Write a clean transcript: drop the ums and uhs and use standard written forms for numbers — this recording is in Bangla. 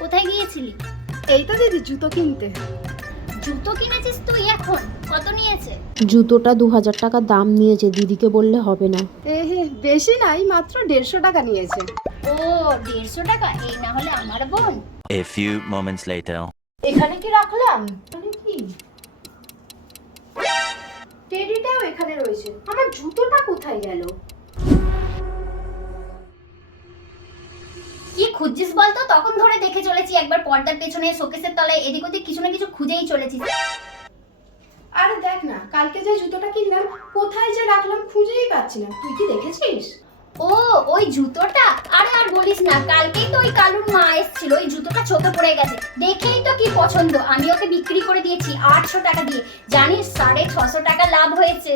কোথায় গিয়েছিলি? এই তো দিদি জুতো কিনতে। জুতো কিনেছিস তুই এখন? কত নিয়েছে? জুতোটা 2000 টাকা দাম নিয়েছে, দিদিকে বললে হবে না। হে, বেশি নাই, মাত্র 150 টাকা নিয়েছে। ও, 150 টাকা? এই না হলে আমার বোন। A few moments later. এখানে কি রাখলাম? এখানে কি? টেডিটাও এখানে রয়েছে। আমার জুতোটা কোথায় গেল? কি খুঁজছিস বলতো? তখন ধরে দেখে চলেছি, একবার পর্দার পেছনে, শোকেসের তলায়, এদিক ওদিক কিছু না কিছু খুঁজেই চলেছিস। আরে দেখ না, কালকে যে জুতোটা কিনলাম কোথায় যে রাখলাম খুঁজেই পাচ্ছি না। তুই কি দেখেছিস? ও, ওই জুতোটা? আরে আর বলিস না, কালকেই তো ওই কালুর মা এসেছিল, ওই জুতোটা চোখে পড়ে গেছে, দেখেই তো কি পছন্দ। আমি ওকে বিক্রি করে দিয়েছি 800 টাকা দিয়ে। জানিস 650 টাকা লাভ হয়েছে।